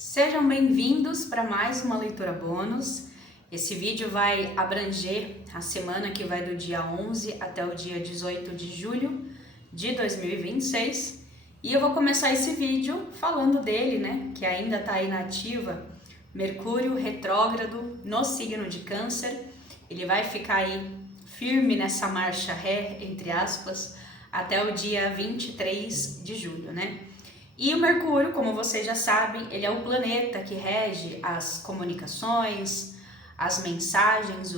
Sejam bem-vindos para mais uma leitura bônus. Esse vídeo vai abranger a semana que vai do dia 11 até o dia 18 de julho de 2026. E eu vou começar esse vídeo falando dele, né, que ainda está aí na ativa, Mercúrio retrógrado no signo de Câncer. Ele vai ficar aí firme nessa marcha ré, entre aspas, até o dia 23 de julho, né? E o Mercúrio, como vocês já sabem, ele é o planeta que rege as comunicações, as mensagens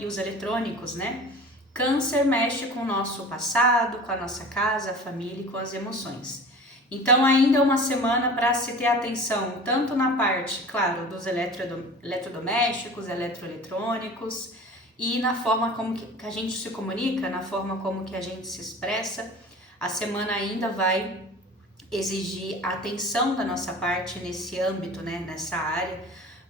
e os eletrônicos, né? Câncer mexe com o nosso passado, com a nossa casa, a família e com as emoções. Então ainda é uma semana para se ter atenção, tanto na parte, claro, dos eletrodomésticos, eletroeletrônicos, e na forma como que a gente se comunica, na forma como que a gente se expressa. A semana ainda vai exigir atenção da nossa parte nesse âmbito, né, nessa área,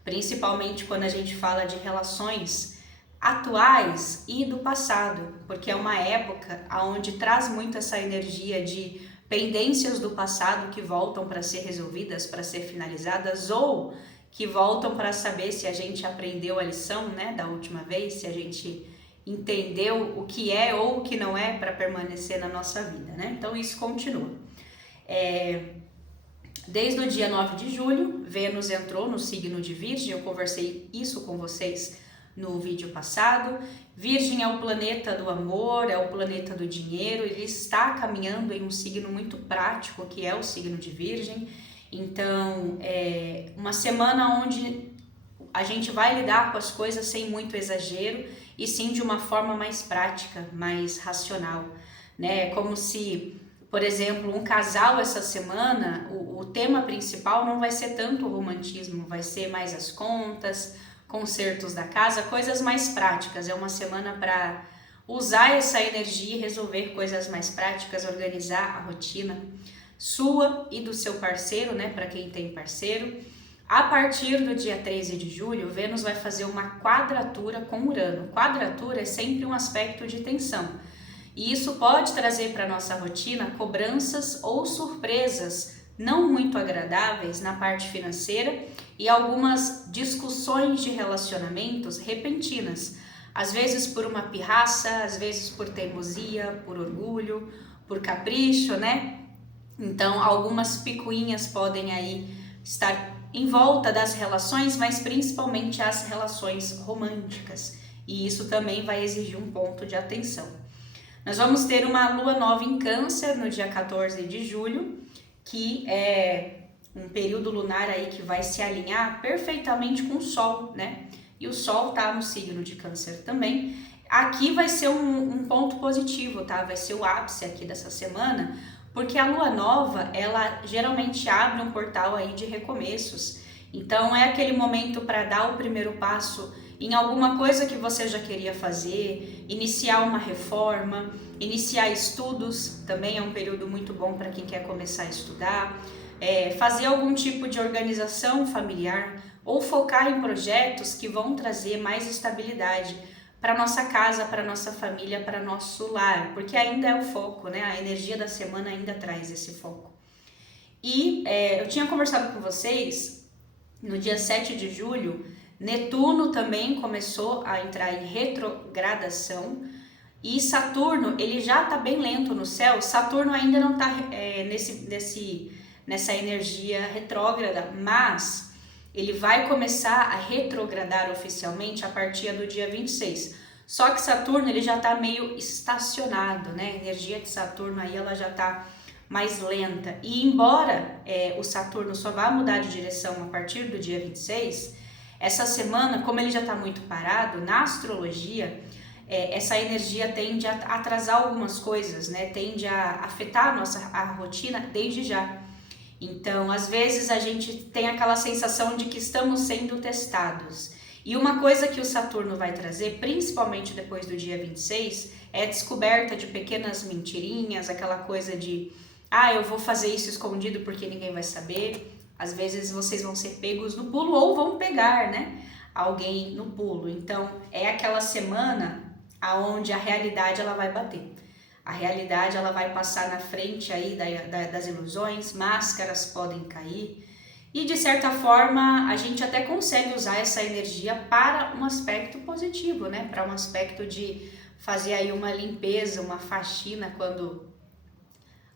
principalmente quando a gente fala de relações atuais e do passado, porque é uma época onde traz muito essa energia de pendências do passado que voltam para ser resolvidas, para ser finalizadas, ou que voltam para saber se a gente aprendeu a lição, né, da última vez, se a gente entendeu o que é ou o que não é para permanecer na nossa vida, né? Então isso continua. Desde o dia 9 de julho, Vênus entrou no signo de Virgem, eu conversei isso com vocês no vídeo passado. Virgem é o planeta do amor, é o planeta do dinheiro, ele está caminhando em um signo muito prático, que é o signo de Virgem. Então, é uma semana onde a gente vai lidar com as coisas sem muito exagero e sim de uma forma mais prática, mais racional, né? Como se, por exemplo, um casal essa semana, o tema principal não vai ser tanto o romantismo, vai ser mais as contas, consertos da casa, coisas mais práticas. É uma semana para usar essa energia e resolver coisas mais práticas, organizar a rotina sua e do seu parceiro, né, para quem tem parceiro. A partir do dia 13 de julho, Vênus vai fazer uma quadratura com Urano. Quadratura é sempre um aspecto de tensão. E isso pode trazer para a nossa rotina cobranças ou surpresas não muito agradáveis na parte financeira e algumas discussões de relacionamentos repentinas. Às vezes por uma pirraça, às vezes por teimosia, por orgulho, por capricho, né? Então algumas picuinhas podem aí estar em volta das relações, mas principalmente as relações românticas. E isso também vai exigir um ponto de atenção. Nós vamos ter uma lua nova em Câncer no dia 14 de julho, que é um período lunar aí que vai se alinhar perfeitamente com o Sol, né? E o Sol tá no signo de Câncer também. Aqui vai ser um ponto positivo, tá? Vai ser o ápice aqui dessa semana, porque a lua nova, ela geralmente abre um portal aí de recomeços. Então é aquele momento para dar o primeiro passo em alguma coisa que você já queria fazer, iniciar uma reforma, iniciar estudos, também é um período muito bom para quem quer começar a estudar, fazer algum tipo de organização familiar ou focar em projetos que vão trazer mais estabilidade para nossa casa, para nossa família, para nosso lar, porque ainda é o foco, né? A energia da semana ainda traz esse foco. E eu tinha conversado com vocês no dia 7 de julho, Netuno também começou a entrar em retrogradação e Saturno, ele já está bem lento no céu. Saturno ainda não está nessa energia retrógrada, mas ele vai começar a retrogradar oficialmente a partir do dia 26. Só que Saturno ele já está meio estacionado, né? A energia de Saturno aí ela já está mais lenta. E embora o Saturno só vá mudar de direção a partir do dia 26, essa semana, como ele já está muito parado, na astrologia, essa energia tende a atrasar algumas coisas, né? Tende a afetar a rotina desde já. Então, às vezes a gente tem aquela sensação de que estamos sendo testados. E uma coisa que o Saturno vai trazer, principalmente depois do dia 26, é a descoberta de pequenas mentirinhas, aquela coisa de eu vou fazer isso escondido porque ninguém vai saber. Às vezes vocês vão ser pegos no pulo ou vão pegar, né, alguém no pulo. Então, é aquela semana onde a realidade ela vai bater. A realidade ela vai passar na frente aí das ilusões, máscaras podem cair E de certa forma a gente até consegue usar essa energia para um aspecto positivo, né? Para um aspecto de fazer aí uma limpeza, uma faxina quando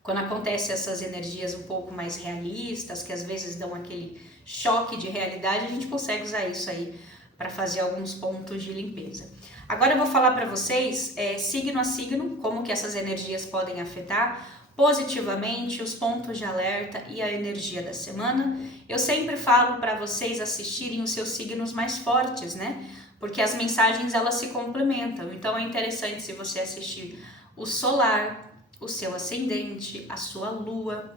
acontece essas energias um pouco mais realistas, que às vezes dão aquele choque de realidade, a gente consegue usar isso aí para fazer alguns pontos de limpeza. Agora eu vou falar para vocês, signo a signo, como que essas energias podem afetar positivamente os pontos de alerta e a energia da semana. Eu sempre falo para vocês assistirem os seus signos mais fortes, né? Porque as mensagens elas se complementam. Então é interessante se você assistir o solar, o seu ascendente, a sua lua,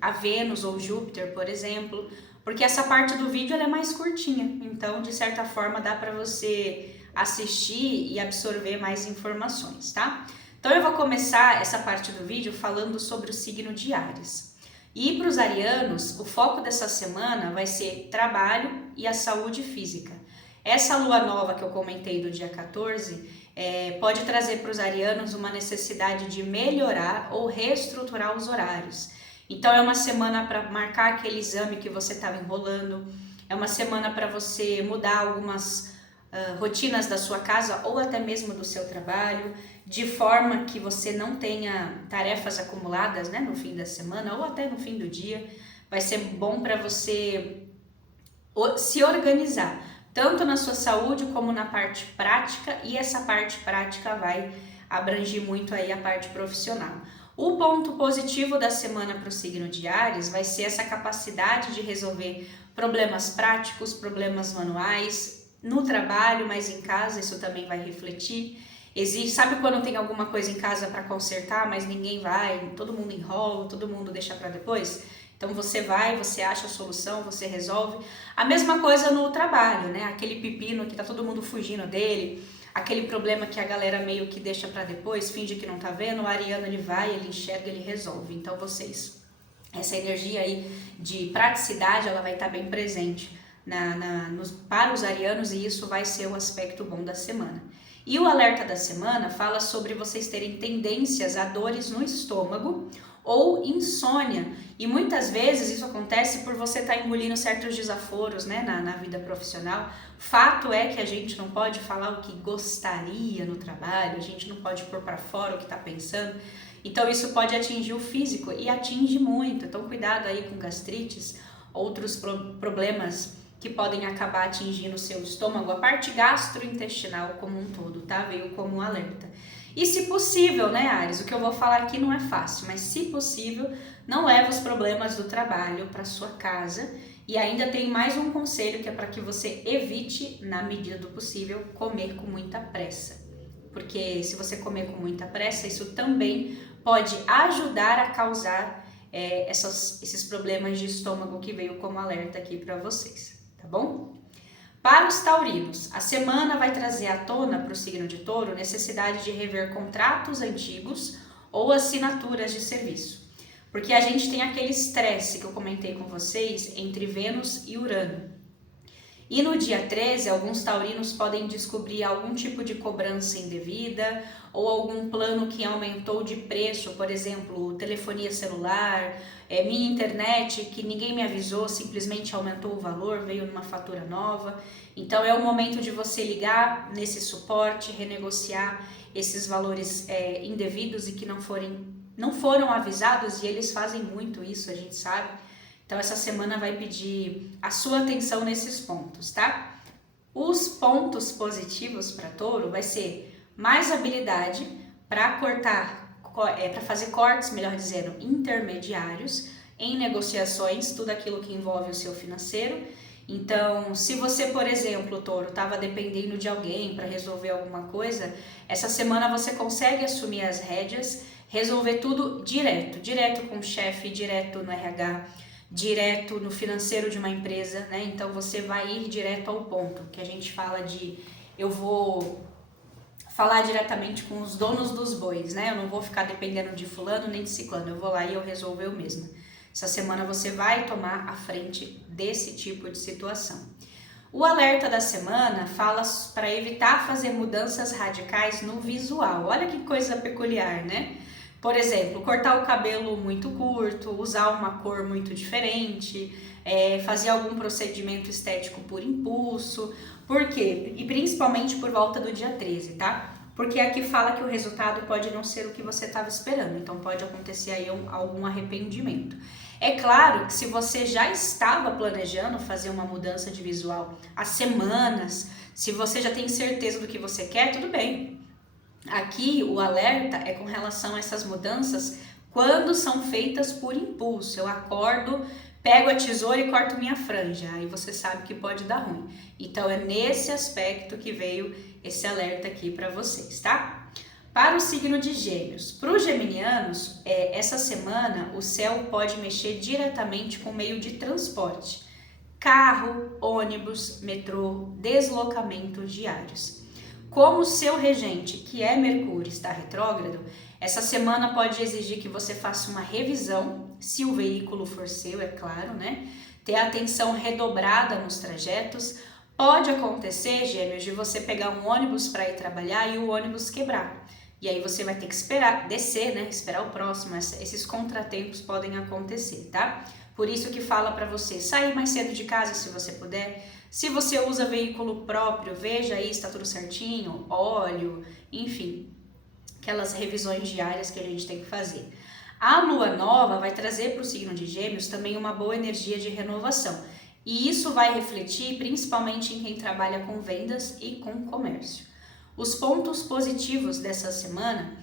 a Vênus ou Júpiter, por exemplo, porque essa parte do vídeo ela é mais curtinha, então de certa forma dá para você assistir e absorver mais informações, tá? Então eu vou começar essa parte do vídeo falando sobre o signo de Áries. E para os arianos, o foco dessa semana vai ser trabalho e a saúde física. Essa lua nova que eu comentei do dia 14 pode trazer para os arianos uma necessidade de melhorar ou reestruturar os horários. Então é uma semana para marcar aquele exame que você estava enrolando, é uma semana para você mudar algumas rotinas da sua casa ou até mesmo do seu trabalho, de forma que você não tenha tarefas acumuladas, né, no fim da semana ou até no fim do dia. Vai ser bom para você se organizar, tanto na sua saúde como na parte prática, e essa parte prática vai abranger muito aí a parte profissional. O ponto positivo da semana para o signo de Áries vai ser essa capacidade de resolver problemas práticos, problemas manuais, no trabalho, mas em casa isso também vai refletir. Sabe quando tem alguma coisa em casa para consertar, mas ninguém vai, todo mundo enrola, todo mundo deixa para depois? Então você vai, você acha a solução, você resolve. A mesma coisa no trabalho, né? Aquele pepino que tá todo mundo fugindo dele, aquele problema que a galera meio que deixa para depois, finge que não tá vendo, o ariano ele vai, ele enxerga, ele resolve. Então essa energia aí de praticidade, ela vai estar bem presente para os arianos, e isso vai ser o aspecto bom da semana. E o alerta da semana fala sobre vocês terem tendências a dores no estômago ou insônia, e muitas vezes isso acontece por você estar engolindo certos desaforos, né, na vida profissional. Fato é que a gente não pode falar o que gostaria no trabalho, a gente não pode pôr para fora o que está pensando, então isso pode atingir o físico e atinge muito. Então cuidado aí com gastrites, outros problemas que podem acabar atingindo o seu estômago, a parte gastrointestinal como um todo, tá? Veio como um alerta. E se possível, né, Áries? O que eu vou falar aqui não é fácil, mas se possível, não leve os problemas do trabalho para sua casa. E ainda tem mais um conselho, que é para que você evite, na medida do possível, comer com muita pressa. Porque se você comer com muita pressa, isso também pode ajudar a causar esses problemas de estômago que veio como alerta aqui para vocês, tá bom? Para os taurinos, a semana vai trazer à tona para o signo de Touro necessidade de rever contratos antigos ou assinaturas de serviço. Porque a gente tem aquele estresse que eu comentei com vocês entre Vênus e Urano. E no dia 13, alguns taurinos podem descobrir algum tipo de cobrança indevida ou algum plano que aumentou de preço, por exemplo, telefonia celular, minha internet que ninguém me avisou, simplesmente aumentou o valor, veio numa fatura nova. Então é o momento de você ligar nesse suporte, renegociar esses valores indevidos e que não foram avisados, e eles fazem muito isso, a gente sabe. Então essa semana vai pedir a sua atenção nesses pontos, tá? Os pontos positivos para Touro vai ser mais habilidade para para fazer cortes, melhor dizendo, intermediários em negociações, tudo aquilo que envolve o seu financeiro. Então, se você, por exemplo, Touro, estava dependendo de alguém para resolver alguma coisa, essa semana você consegue assumir as rédeas, resolver tudo direto com o chefe, direto no RH, direto no financeiro de uma empresa, né? Então você vai ir direto ao ponto, que a gente fala eu vou falar diretamente com os donos dos bois, né? Eu não vou ficar dependendo de fulano nem de ciclano, eu vou lá e eu resolvo eu mesma. Essa semana você vai tomar a frente desse tipo de situação. O alerta da semana fala para evitar fazer mudanças radicais no visual. Olha que coisa peculiar, né? Por exemplo, cortar o cabelo muito curto, usar uma cor muito diferente, fazer algum procedimento estético por impulso. Por quê? E principalmente por volta do dia 13, tá? Porque aqui fala que o resultado pode não ser o que você estava esperando, então pode acontecer aí algum arrependimento. É claro que se você já estava planejando fazer uma mudança de visual há semanas, se você já tem certeza do que você quer, tudo bem. Aqui o alerta é com relação a essas mudanças quando são feitas por impulso. Eu acordo, pego a tesoura e corto minha franja, aí você sabe que pode dar ruim. Então é nesse aspecto que veio esse alerta aqui para vocês, tá? Para o signo de Gêmeos, para os geminianos, essa semana o céu pode mexer diretamente com o meio de transporte, carro, ônibus, metrô, deslocamentos diários. Como o seu regente, que é Mercúrio, está retrógrado, essa semana pode exigir que você faça uma revisão, se o veículo for seu, é claro, né? Ter atenção redobrada nos trajetos. Pode acontecer, Gêmeos, de você pegar um ônibus para ir trabalhar e o ônibus quebrar. E aí você vai ter que esperar, descer, né? Esperar o próximo. Esses contratempos podem acontecer, tá? Por isso que fala para você sair mais cedo de casa se você puder. Se você usa veículo próprio, veja aí se está tudo certinho, óleo, enfim, aquelas revisões diárias que a gente tem que fazer. A lua nova vai trazer para o signo de Gêmeos também uma boa energia de renovação. E isso vai refletir principalmente em quem trabalha com vendas e com comércio. Os pontos positivos dessa semana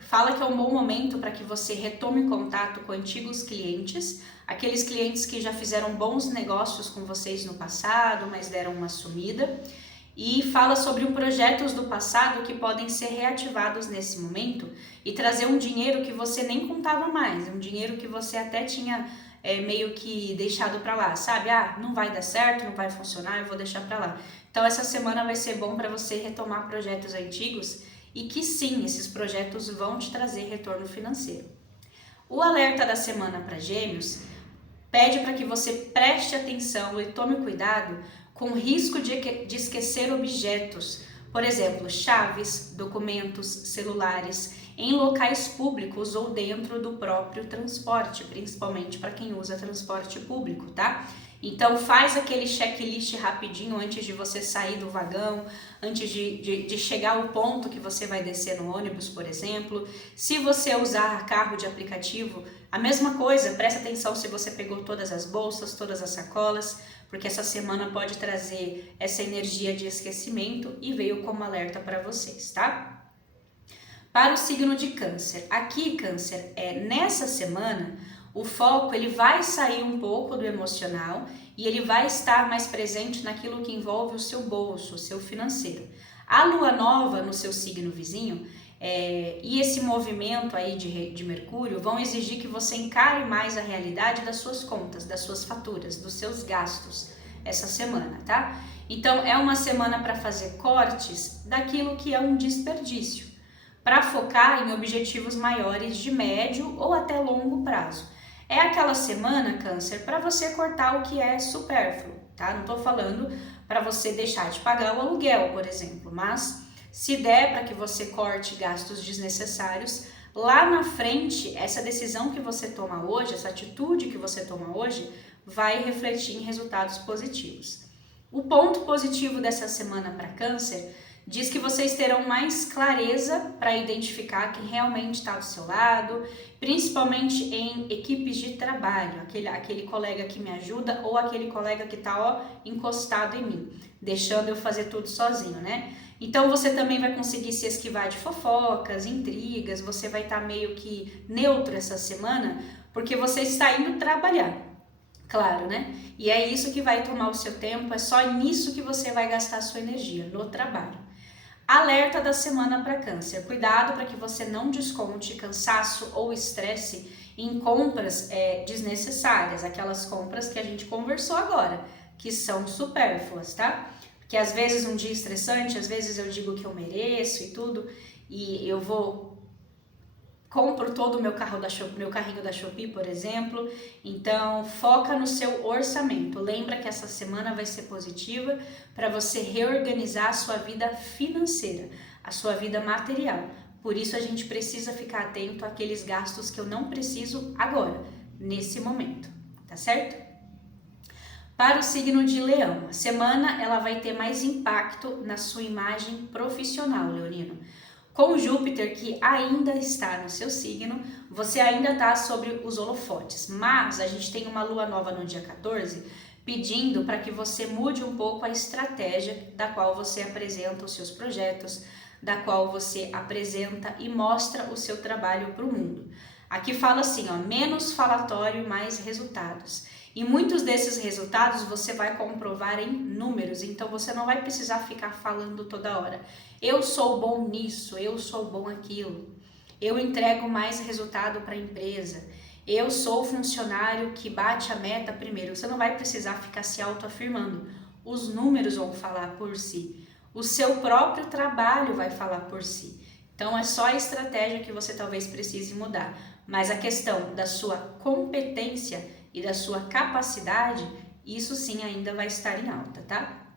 fala que é um bom momento para que você retome contato com antigos clientes, aqueles clientes que já fizeram bons negócios com vocês no passado, mas deram uma sumida. E fala sobre projetos do passado que podem ser reativados nesse momento e trazer um dinheiro que você nem contava mais, um dinheiro que você até tinha meio que deixado para lá, sabe? Ah, não vai dar certo, não vai funcionar, eu vou deixar para lá. Então essa semana vai ser bom para você retomar projetos antigos e que sim, esses projetos vão te trazer retorno financeiro. O alerta da semana para Gêmeos pede para que você preste atenção e tome cuidado com o risco de esquecer objetos, por exemplo, chaves, documentos, celulares, em locais públicos ou dentro do próprio transporte, principalmente para quem usa transporte público, tá? Então faz aquele checklist rapidinho antes de você sair do vagão, antes de chegar ao ponto que você vai descer no ônibus, por exemplo. Se você usar carro de aplicativo, a mesma coisa, presta atenção se você pegou todas as bolsas, todas as sacolas, porque essa semana pode trazer essa energia de esquecimento e veio como alerta para vocês, tá? Para o signo de Câncer, aqui Câncer, nessa semana, o foco ele vai sair um pouco do emocional e ele vai estar mais presente naquilo que envolve o seu bolso, o seu financeiro. A lua nova no seu signo vizinho e esse movimento aí de Mercúrio vão exigir que você encare mais a realidade das suas contas, das suas faturas, dos seus gastos essa semana, tá? Então é uma semana para fazer cortes daquilo que é um desperdício, para focar em objetivos maiores de médio ou até longo prazo. É aquela semana, Câncer, para você cortar o que é supérfluo, tá? Não estou falando para você deixar de pagar o aluguel, por exemplo, mas se der para que você corte gastos desnecessários, lá na frente, essa decisão que você toma hoje, essa atitude que você toma hoje, vai refletir em resultados positivos. O ponto positivo dessa semana para Câncer diz que vocês terão mais clareza para identificar quem realmente está do seu lado, principalmente em equipes de trabalho, aquele colega que me ajuda ou aquele colega que está encostado em mim, deixando eu fazer tudo sozinho, né? Então você também vai conseguir se esquivar de fofocas, intrigas, você vai estar meio que neutro essa semana, porque você está indo trabalhar, claro, né? E é isso que vai tomar o seu tempo, é só nisso que você vai gastar a sua energia, no trabalho. Alerta da semana para Câncer, cuidado para que você não desconte cansaço ou estresse em compras desnecessárias, aquelas compras que a gente conversou agora, que são supérfluas, tá? Porque às vezes um dia estressante, às vezes eu digo que eu mereço e tudo, e eu compro todo o meu carrinho da Shopee, por exemplo. Então foca no seu orçamento, lembra que essa semana vai ser positiva para você reorganizar a sua vida financeira, a sua vida material. Por isso a gente precisa ficar atento àqueles gastos que eu não preciso agora, nesse momento, tá certo? Para o signo de Leão, a semana ela vai ter mais impacto na sua imagem profissional, leonino. Com Júpiter, que ainda está no seu signo, você ainda está sobre os holofotes, mas a gente tem uma lua nova no dia 14, pedindo para que você mude um pouco a estratégia da qual você apresenta os seus projetos, da qual você apresenta e mostra o seu trabalho para o mundo. Aqui fala assim, ó, menos falatório, mais resultados. E muitos desses resultados você vai comprovar em números, então você não vai precisar ficar falando toda hora. Eu sou bom nisso, eu sou bom aquilo, eu entrego mais resultado para a empresa, eu sou o funcionário que bate a meta primeiro. Você não vai precisar ficar se autoafirmando, os números vão falar por si, o seu próprio trabalho vai falar por si. Então é só a estratégia que você talvez precise mudar, mas a questão da sua competência e da sua capacidade, isso sim ainda vai estar em alta, tá?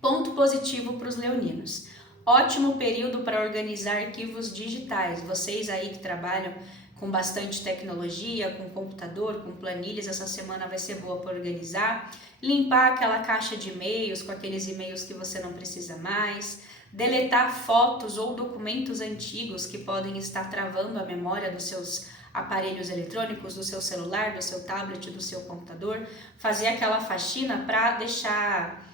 Ponto positivo para os leoninos. Ótimo período para organizar arquivos digitais. Vocês aí que trabalham com bastante tecnologia, com computador, com planilhas, essa semana vai ser boa para organizar. Limpar aquela caixa de e-mails com aqueles e-mails que você não precisa mais. Deletar fotos ou documentos antigos que podem estar travando a memória dos seus aparelhos eletrônicos, do seu celular, do seu tablet, do seu computador. Fazer aquela faxina para deixar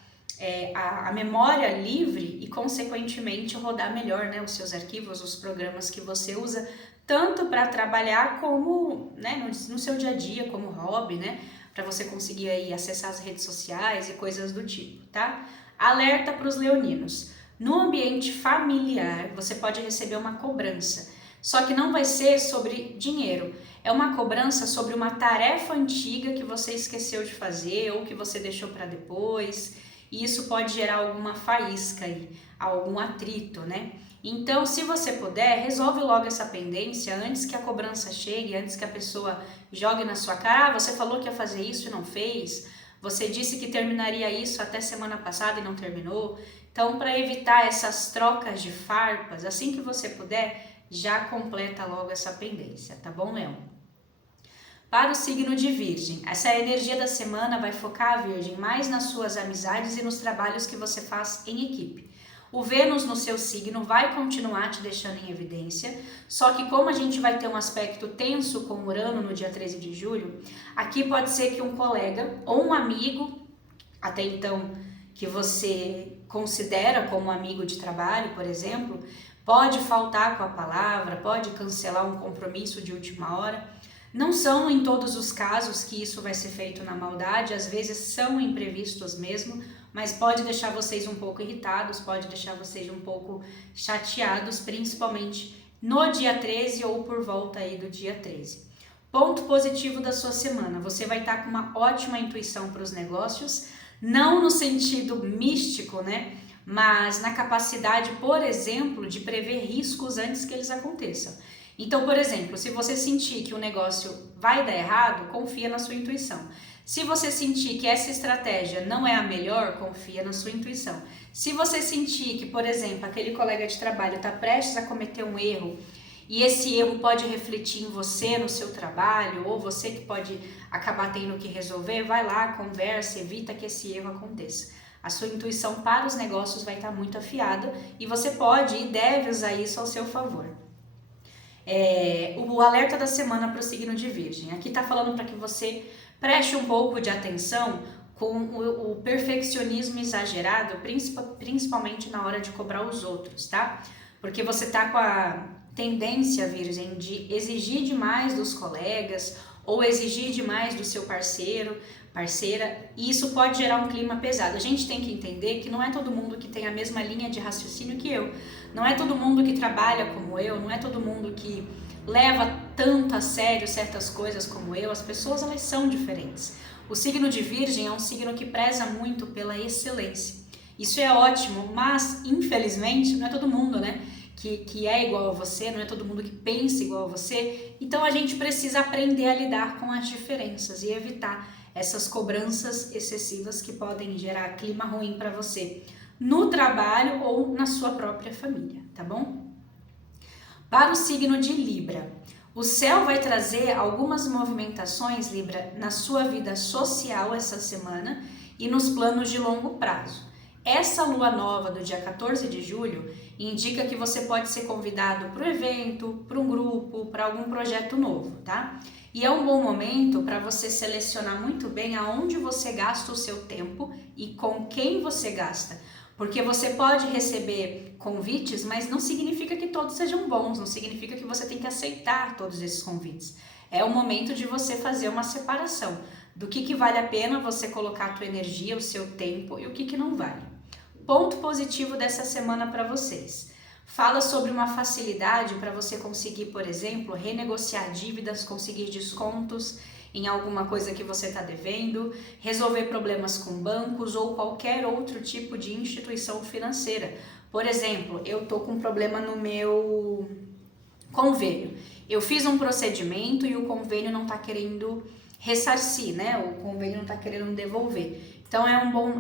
a memória livre e, consequentemente, rodar melhor, né, os seus arquivos, os programas que você usa, tanto para trabalhar como, né, no seu dia a dia, como hobby, né, para você conseguir aí acessar as redes sociais e coisas do tipo, tá? Alerta para os leoninos. No ambiente familiar, você pode receber uma cobrança, só que não vai ser sobre dinheiro, é uma cobrança sobre uma tarefa antiga que você esqueceu de fazer ou que você deixou para depois, e isso pode gerar alguma faísca aí, algum atrito, né? Então, se você puder, resolve logo essa pendência antes que a cobrança chegue, antes que a pessoa jogue na sua cara. Ah, você falou que ia fazer isso e não fez, você disse que terminaria isso até semana passada e não terminou. Então, para evitar essas trocas de farpas, assim que você puder, já completa logo essa pendência, tá bom, Leão? Para o signo de Virgem, essa energia da semana vai focar, Virgem, mais nas suas amizades e nos trabalhos que você faz em equipe. O Vênus no seu signo vai continuar te deixando em evidência, só que como a gente vai ter um aspecto tenso com Urano no dia 13 de julho, aqui pode ser que um colega ou um amigo, até então que você considera como amigo de trabalho, por exemplo, pode faltar com a palavra, pode cancelar um compromisso de última hora. Não são em todos os casos que isso vai ser feito na maldade, às vezes são imprevistos mesmo, mas pode deixar vocês um pouco irritados, pode deixar vocês um pouco chateados, principalmente no dia 13 ou por volta aí do dia 13. Ponto positivo da sua semana, você vai estar com uma ótima intuição para os negócios, não no sentido místico, né? Mas na capacidade, por exemplo, de prever riscos antes que eles aconteçam. Então, por exemplo, se você sentir que o negócio vai dar errado, confia na sua intuição. Se você sentir que essa estratégia não é a melhor, confia na sua intuição. Se você sentir que, por exemplo, aquele colega de trabalho está prestes a cometer um erro e esse erro pode refletir em você, no seu trabalho, ou você que pode acabar tendo que resolver, vai lá, conversa, evita que esse erro aconteça. A sua intuição para os negócios vai estar muito afiada e você pode e deve usar isso ao seu favor. O alerta da semana para o signo de Virgem. Aqui está falando para que você preste um pouco de atenção com o perfeccionismo exagerado, principalmente na hora de cobrar os outros, tá? Porque você está com a tendência, Virgem, de exigir demais dos colegas ou exigir demais do seu parceiro, parceira, e isso pode gerar um clima pesado. A gente tem que entender que não é todo mundo que tem a mesma linha de raciocínio que eu, não é todo mundo que trabalha como eu, não é todo mundo que leva tanto a sério certas coisas como eu. As pessoas, elas são diferentes. O signo de Virgem é um signo que preza muito pela excelência. Isso é ótimo, mas infelizmente não é todo mundo, né, que é igual a você, não é todo mundo que pensa igual a você. Então a gente precisa aprender a lidar com as diferenças e evitar essas cobranças excessivas que podem gerar clima ruim para você no trabalho ou na sua própria família, tá bom? Para o signo de Libra, O céu vai trazer algumas movimentações, Libra, na sua vida social essa semana e nos planos de longo prazo. Essa lua nova do dia 14 de julho indica que você pode ser convidado para um evento, para um grupo, para algum projeto novo, tá? E é um bom momento para você selecionar muito bem aonde você gasta o seu tempo e com quem você gasta. Porque você pode receber convites, mas não significa que todos sejam bons, não significa que você tem que aceitar todos esses convites. É o momento de você fazer uma separação do que vale a pena você colocar a tua energia, o seu tempo e o que não vale. Ponto positivo dessa semana para vocês. Fala sobre uma facilidade para você conseguir, por exemplo, renegociar dívidas, conseguir descontos em alguma coisa que você está devendo, resolver problemas com bancos ou qualquer outro tipo de instituição financeira. Por exemplo, eu estou com um problema no meu convênio. Eu fiz um procedimento e o convênio não está querendo ressarcir, né? O convênio não está querendo devolver. Então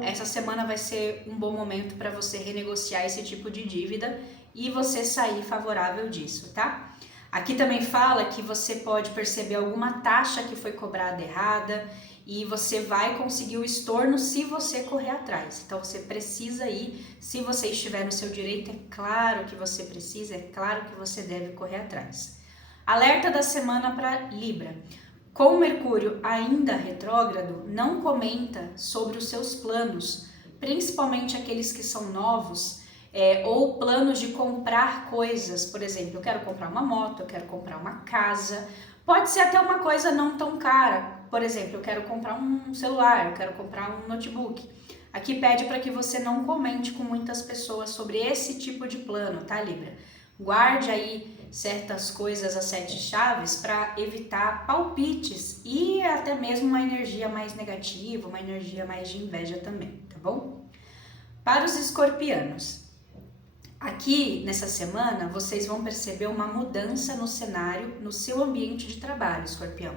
essa semana vai ser um bom momento para você renegociar esse tipo de dívida e você sair favorável disso, tá? Aqui também fala que você pode perceber alguma taxa que foi cobrada errada e você vai conseguir o estorno se você correr atrás. Então você precisa ir, se você estiver no seu direito, é claro que você precisa, é claro que você deve correr atrás. Alerta da semana para Libra. Com o Mercúrio ainda retrógrado, não comenta sobre os seus planos, principalmente aqueles que são novos, ou planos de comprar coisas. Por exemplo, eu quero comprar uma moto, eu quero comprar uma casa, pode ser até uma coisa não tão cara. Por exemplo, eu quero comprar um celular, eu quero comprar um notebook. Aqui pede para que você não comente com muitas pessoas sobre esse tipo de plano, tá, Libra? Guarde aí certas coisas a 7 chaves para evitar palpites e até mesmo uma energia mais negativa, uma energia mais de inveja também, tá bom? Para os escorpianos, aqui nessa semana vocês vão perceber uma mudança no cenário, no seu ambiente de trabalho, escorpião.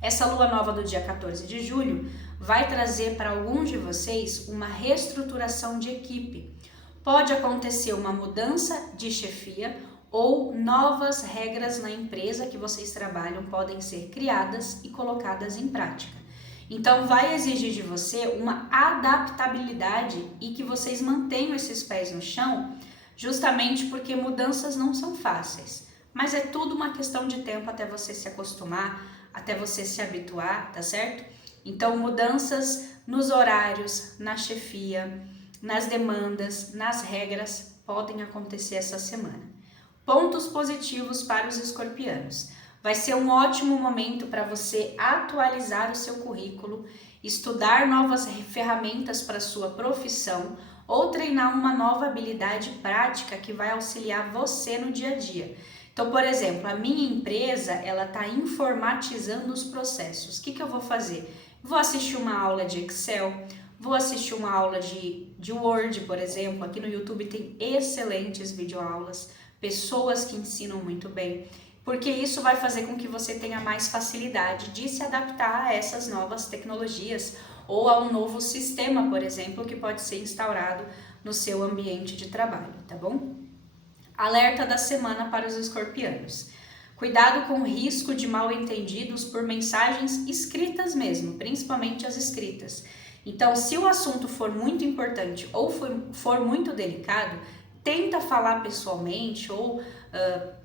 Essa lua nova do dia 14 de julho vai trazer para alguns de vocês uma reestruturação de equipe. Pode acontecer uma mudança de chefia ou novas regras na empresa que vocês trabalham podem ser criadas e colocadas em prática. Então vai exigir de você uma adaptabilidade e que vocês mantenham esses pés no chão, justamente porque mudanças não são fáceis. Mas é tudo uma questão de tempo até você se acostumar, até você se habituar, tá certo? Então mudanças nos horários, na chefia, nas demandas, nas regras podem acontecer essa semana. Pontos positivos para os escorpianos. Vai ser um ótimo momento para você atualizar o seu currículo, estudar novas ferramentas para a sua profissão ou treinar uma nova habilidade prática que vai auxiliar você no dia a dia. Então, por exemplo, a minha empresa, ela está informatizando os processos. O que eu vou fazer? Vou assistir uma aula de Excel, vou assistir uma aula de Word, por exemplo. Aqui no YouTube tem excelentes videoaulas, pessoas que ensinam muito bem, porque isso vai fazer com que você tenha mais facilidade de se adaptar a essas novas tecnologias ou a um novo sistema, por exemplo, que pode ser instaurado no seu ambiente de trabalho, tá bom? Alerta da semana para os escorpianos. Cuidado com o risco de mal-entendidos por mensagens escritas mesmo, principalmente as escritas. Então, se o assunto for muito importante ou for muito delicado, tenta falar pessoalmente ou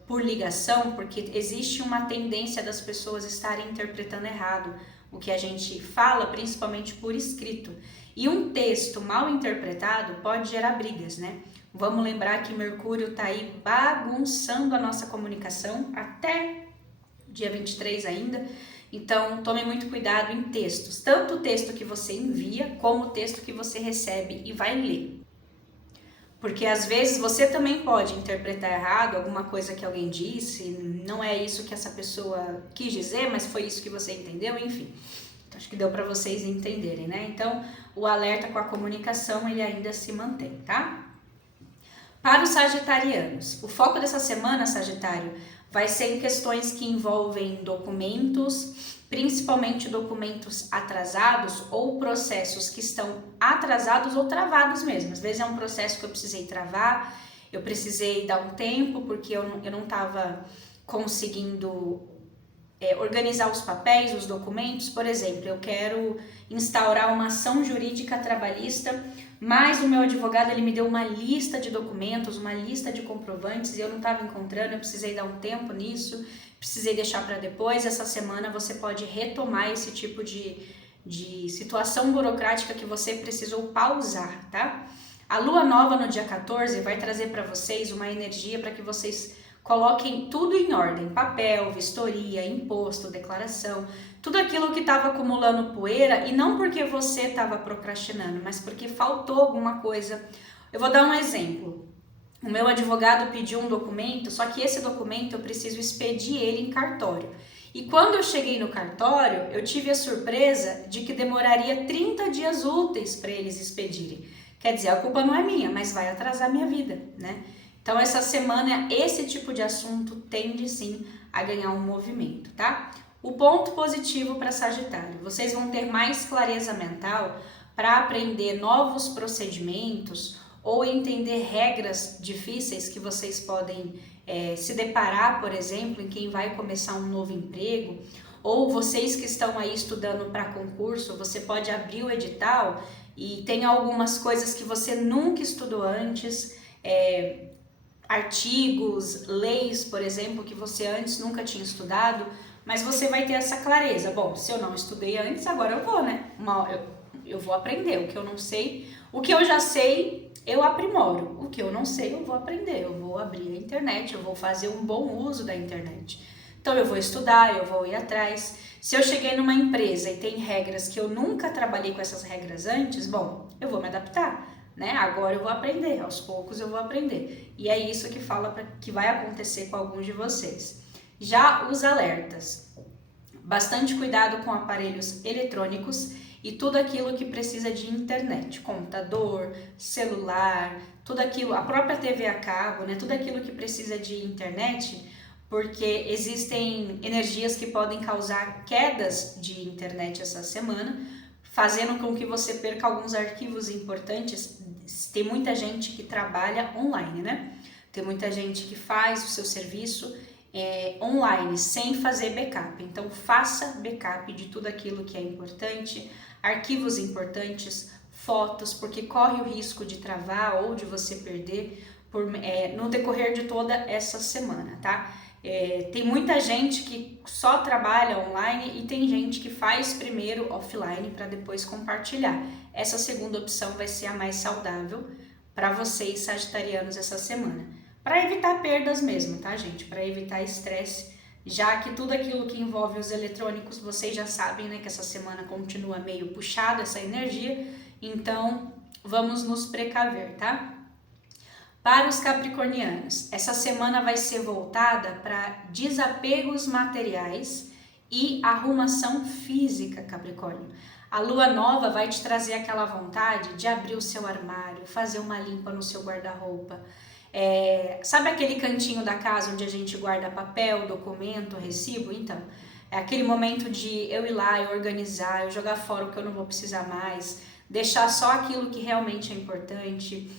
por ligação, porque existe uma tendência das pessoas estarem interpretando errado o que a gente fala, principalmente por escrito. E um texto mal interpretado pode gerar brigas, né? Vamos lembrar que Mercúrio está aí bagunçando a nossa comunicação até dia 23 ainda. Então, tome muito cuidado em textos. Tanto o texto que você envia, como o texto que você recebe e vai ler. Porque às vezes você também pode interpretar errado alguma coisa que alguém disse, não é isso que essa pessoa quis dizer, mas foi isso que você entendeu, enfim. Então, acho que deu para vocês entenderem, né? Então, o alerta com a comunicação, ele ainda se mantém, tá? Para os sagitarianos, o foco dessa semana, Sagitário, vai ser em questões que envolvem documentos, principalmente documentos atrasados ou processos que estão atrasados ou travados mesmo. Às vezes é um processo que eu precisei travar, eu precisei dar um tempo porque eu não estava conseguindo organizar os papéis, os documentos. Por exemplo, eu quero instaurar uma ação jurídica trabalhista, mas o meu advogado ele me deu uma lista de documentos, uma lista de comprovantes e eu não estava encontrando, eu precisei dar um tempo nisso, precisei deixar para depois. Essa semana você pode retomar esse tipo de situação burocrática que você precisou pausar, tá? A lua nova no dia 14 vai trazer para vocês uma energia para que vocês coloquem tudo em ordem, papel, vistoria, imposto, declaração, tudo aquilo que estava acumulando poeira, e não porque você estava procrastinando, mas porque faltou alguma coisa. Eu vou dar um exemplo. O meu advogado pediu um documento, só que esse documento eu preciso expedir ele em cartório. E quando eu cheguei no cartório, eu tive a surpresa de que demoraria 30 dias úteis para eles expedirem. Quer dizer, a culpa não é minha, mas vai atrasar minha vida, né? Então, essa semana, esse tipo de assunto tende sim a ganhar um movimento, tá? O ponto positivo para Sagitário: vocês vão ter mais clareza mental para aprender novos procedimentos ou entender regras difíceis que vocês podem se deparar, por exemplo, em quem vai começar um novo emprego, ou vocês que estão aí estudando para concurso, você pode abrir o edital e tem algumas coisas que você nunca estudou antes, artigos, leis, por exemplo, que você antes nunca tinha estudado, mas você vai ter essa clareza. Bom, se eu não estudei antes, agora eu vou, né? Eu vou aprender. O que eu não sei, o que eu já sei, eu aprimoro. O que eu não sei, eu vou aprender. Eu vou abrir a internet, eu vou fazer um bom uso da internet. Então eu vou estudar, eu vou ir atrás. Se eu cheguei numa empresa e tem regras que eu nunca trabalhei com essas regras antes, bom, eu vou me adaptar. Né? Agora eu vou aprender, aos poucos eu vou aprender. E é isso que que vai acontecer com alguns de vocês. Já os alertas: bastante cuidado com aparelhos eletrônicos e tudo aquilo que precisa de internet, computador, celular, tudo aquilo, a própria TV a cabo, né? Tudo aquilo que precisa de internet, porque existem energias que podem causar quedas de internet essa semana, fazendo com que você perca alguns arquivos importantes. Tem muita gente que trabalha online, né? Tem muita gente que faz o seu serviço online, sem fazer backup. Então, faça backup de tudo aquilo que é importante, arquivos importantes, fotos, porque corre o risco de travar ou de você perder no decorrer de toda essa semana, tá? Tem muita gente que só trabalha online e tem gente que faz primeiro offline para depois compartilhar. Essa segunda opção vai ser a mais saudável para vocês sagitarianos essa semana. Para evitar perdas mesmo, tá, gente? Para evitar estresse, já que tudo aquilo que envolve os eletrônicos, vocês já sabem, né, que essa semana continua meio puxada essa energia, então vamos nos precaver, tá? Para os capricornianos, essa semana vai ser voltada para desapegos materiais e arrumação física, Capricórnio. A lua nova vai te trazer aquela vontade de abrir o seu armário, fazer uma limpa no seu guarda-roupa. Sabe aquele cantinho da casa onde a gente guarda papel, documento, recibo? Então, é aquele momento de eu ir lá, eu organizar, eu jogar fora o que eu não vou precisar mais, deixar só aquilo que realmente é importante.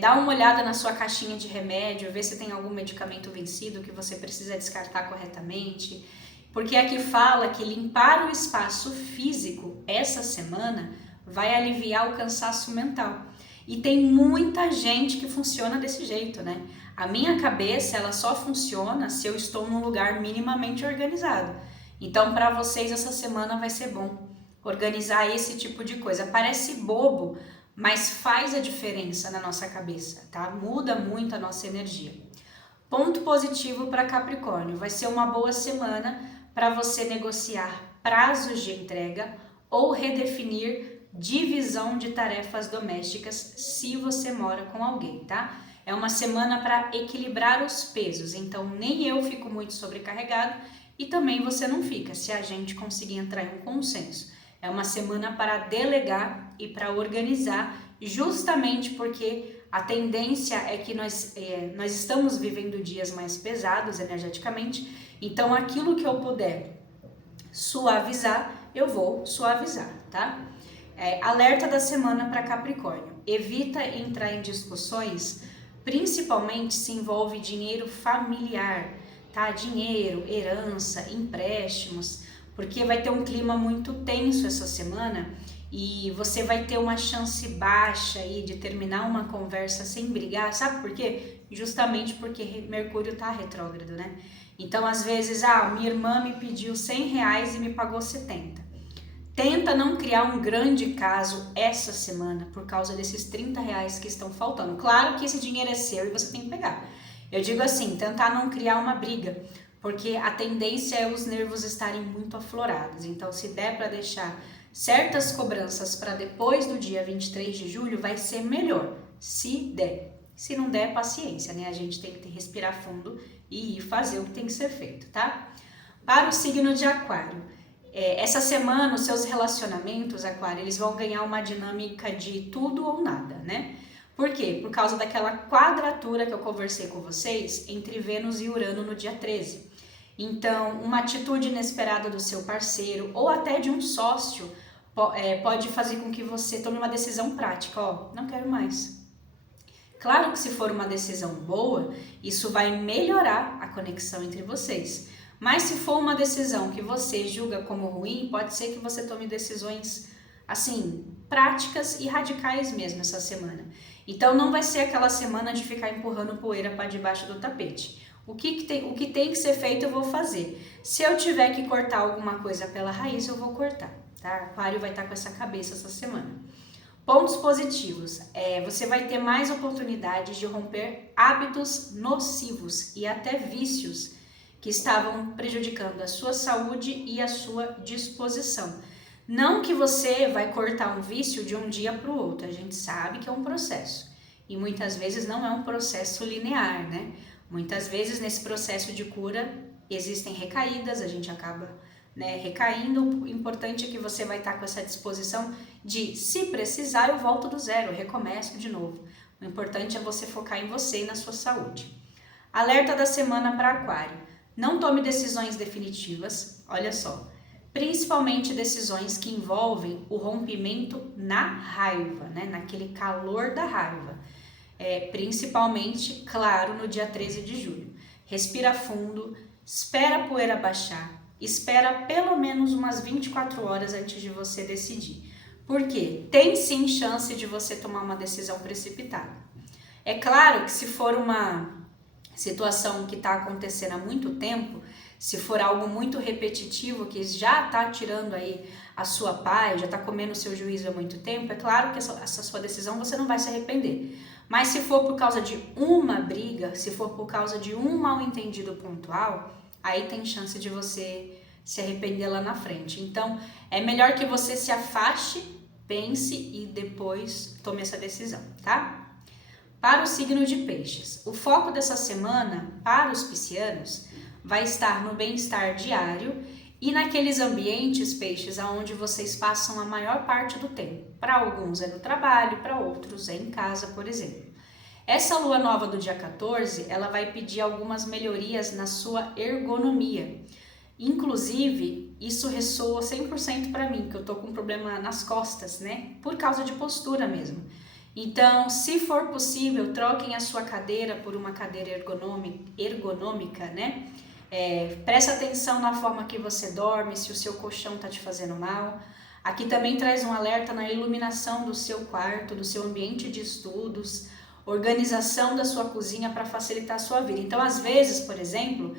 Dá uma olhada na sua caixinha de remédio, ver se tem algum medicamento vencido que você precisa descartar corretamente, porque aqui fala que limpar o espaço físico essa semana vai aliviar o cansaço mental. E tem muita gente que funciona desse jeito, né? A minha cabeça, ela só funciona se eu estou num lugar minimamente organizado. Então, para vocês, essa semana vai ser bom organizar esse tipo de coisa. Parece bobo, mas faz a diferença na nossa cabeça, tá? Muda muito a nossa energia. Ponto positivo para Capricórnio: vai ser uma boa semana para você negociar prazos de entrega ou redefinir divisão de tarefas domésticas se você mora com alguém, tá? É uma semana para equilibrar os pesos, então nem eu fico muito sobrecarregado e também você não fica, se a gente conseguir entrar em um consenso. É uma semana para delegar e para organizar, justamente porque a tendência é que nós estamos vivendo dias mais pesados energeticamente, então aquilo que eu puder suavizar, eu vou suavizar, tá? Alerta da semana para Capricórnio: evita entrar em discussões, principalmente se envolve dinheiro familiar, tá? Dinheiro, herança, empréstimos, porque vai ter um clima muito tenso essa semana e você vai ter uma chance baixa aí de terminar uma conversa sem brigar, sabe por quê? Justamente porque Mercúrio tá retrógrado, né? Então, às vezes, minha irmã me pediu R$100 e me pagou 70. Tenta não criar um grande caso essa semana por causa desses R$30 que estão faltando. Claro que esse dinheiro é seu e você tem que pegar. Eu digo assim, tentar não criar uma briga, porque a tendência é os nervos estarem muito aflorados. Então, se der para deixar certas cobranças para depois do dia 23 de julho, vai ser melhor, se der. Se não der, paciência, né? A gente tem que respirar fundo e ir fazer o que tem que ser feito, tá? Para o signo de Aquário, essa semana os seus relacionamentos, Aquário, eles vão ganhar uma dinâmica de tudo ou nada, né? Por quê? Por causa daquela quadratura que eu conversei com vocês entre Vênus e Urano no dia 13. Então, uma atitude inesperada do seu parceiro ou até de um sócio pode fazer com que você tome uma decisão prática, não quero mais. Claro que se for uma decisão boa, isso vai melhorar a conexão entre vocês. Mas se for uma decisão que você julga como ruim, pode ser que você tome decisões, assim, práticas e radicais mesmo essa semana. Então não vai ser aquela semana de ficar empurrando poeira para debaixo do tapete. O que tem que ser feito eu vou fazer. Se eu tiver que cortar alguma coisa pela raiz, eu vou cortar, tá? Aquário vai estar com essa cabeça essa semana. Pontos positivos, você vai ter mais oportunidades de romper hábitos nocivos e até vícios que estavam prejudicando a sua saúde e a sua disposição. Não que você vai cortar um vício de um dia para o outro, a gente sabe que é um processo e muitas vezes não é um processo linear, né? Muitas vezes nesse processo de cura existem recaídas, a gente acaba recaindo. O importante é que você vai estar com essa disposição de, se precisar, eu volto do zero, eu recomeço de novo. O importante é você focar em você e na sua saúde. Alerta da semana para Aquário. Não tome decisões definitivas, olha só, principalmente decisões que envolvem o rompimento na raiva, né? Naquele calor da raiva. Principalmente, claro, no dia 13 de julho. Respira fundo, espera a poeira baixar. Espera pelo menos umas 24 horas antes de você decidir. Por quê? Tem sim chance de você tomar uma decisão precipitada. É claro que se for uma situação que está acontecendo há muito tempo, se for algo muito repetitivo, que já está tirando aí a sua paz, já está comendo o seu juízo há muito tempo, é claro que essa sua decisão você não vai se arrepender. Mas se for por causa de uma briga, se for por causa de um mal-entendido pontual, aí tem chance de você se arrepender lá na frente. Então, é melhor que você se afaste, pense e depois tome essa decisão, tá? Para o signo de Peixes, o foco dessa semana para os piscianos vai estar no bem-estar diário e naqueles ambientes, Peixes, onde vocês passam a maior parte do tempo. Para alguns é no trabalho, para outros é em casa, por exemplo. Essa lua nova do dia 14, ela vai pedir algumas melhorias na sua ergonomia. Inclusive, isso ressoa 100% para mim, que eu tô com um problema nas costas, né? Por causa de postura mesmo. Então, se for possível, troquem a sua cadeira por uma cadeira ergonômica, né? Presta atenção na forma que você dorme, se o seu colchão tá te fazendo mal. Aqui também traz um alerta na iluminação do seu quarto, do seu ambiente de estudos, organização da sua cozinha para facilitar a sua vida. Então, às vezes, por exemplo,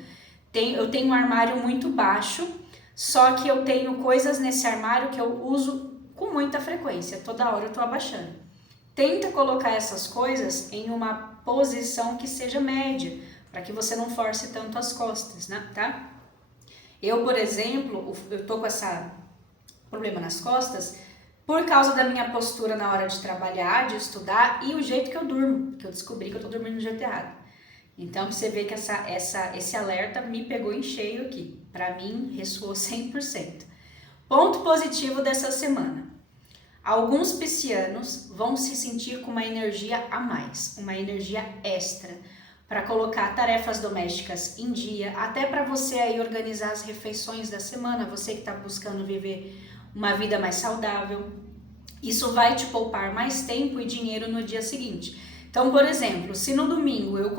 eu tenho um armário muito baixo, só que eu tenho coisas nesse armário que eu uso com muita frequência, toda hora eu tô abaixando. Tenta colocar essas coisas em uma posição que seja média, para que você não force tanto as costas, né, tá? Eu, por exemplo, eu tô com esse problema nas costas por causa da minha postura na hora de trabalhar, de estudar e o jeito que eu durmo, que eu descobri que eu tô dormindo do jeito errado. Então, você vê que esse alerta me pegou em cheio aqui. Para mim, ressoou 100%. Ponto positivo dessa semana. Alguns piscianos vão se sentir com uma energia a mais, uma energia extra, para colocar tarefas domésticas em dia, até para você aí organizar as refeições da semana, você que está buscando viver uma vida mais saudável. Isso vai te poupar mais tempo e dinheiro no dia seguinte. Então, por exemplo, se no domingo eu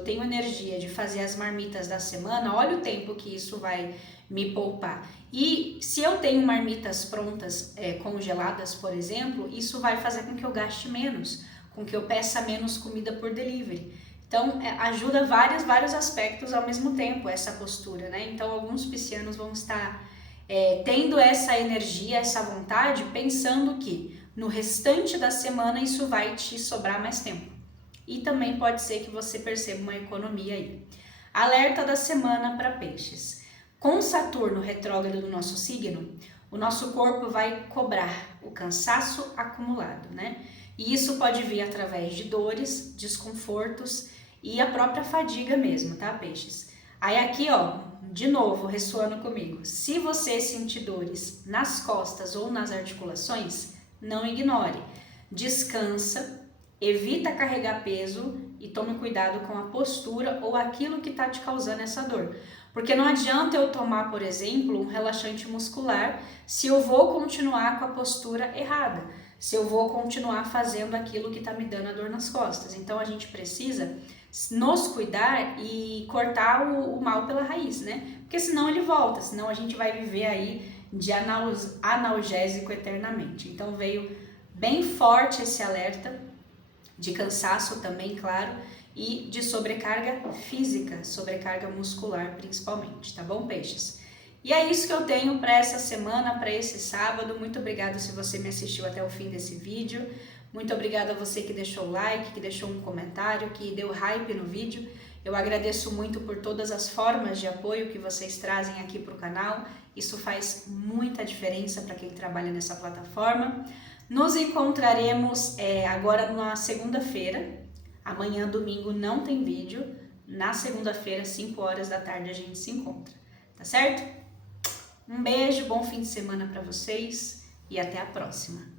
tenho energia de fazer as marmitas da semana, olha o tempo que isso vai me poupar. E se eu tenho marmitas prontas, congeladas, por exemplo, isso vai fazer com que eu gaste menos, com que eu peça menos comida por delivery. Então, ajuda vários aspectos ao mesmo tempo essa postura, né? Então, alguns piscianos vão estar tendo essa energia, essa vontade, pensando que no restante da semana isso vai te sobrar mais tempo. E também pode ser que você perceba uma economia aí. Alerta da semana para peixes. Com Saturno retrógrado no nosso signo, o nosso corpo vai cobrar o cansaço acumulado, né? E isso pode vir através de dores, desconfortos e a própria fadiga mesmo, tá, peixes? Aí aqui, ó, de novo, ressoando comigo. Se você sentir dores nas costas ou nas articulações, não ignore. Descansa, evita carregar peso e tome cuidado com a postura ou aquilo que está te causando essa dor. Porque não adianta eu tomar, por exemplo, um relaxante muscular se eu vou continuar com a postura errada, se eu vou continuar fazendo aquilo que está me dando a dor nas costas. Então a gente precisa nos cuidar e cortar o mal pela raiz, né? Porque senão ele volta, senão a gente vai viver aí de analgésico eternamente. Então veio bem forte esse alerta de cansaço também, claro, e de sobrecarga física, sobrecarga muscular principalmente, tá bom, peixes? E é isso que eu tenho para essa semana, para esse sábado. Muito obrigada se você me assistiu até o fim desse vídeo. Muito obrigada a você que deixou o like, que deixou um comentário, que deu hype no vídeo. Eu agradeço muito por todas as formas de apoio que vocês trazem aqui para o canal. Isso faz muita diferença para quem trabalha nessa plataforma. Nos encontraremos agora na segunda-feira. Amanhã, domingo, não tem vídeo. Na segunda-feira, 5 horas da tarde, a gente se encontra. Tá certo? Um beijo, bom fim de semana para vocês e até a próxima.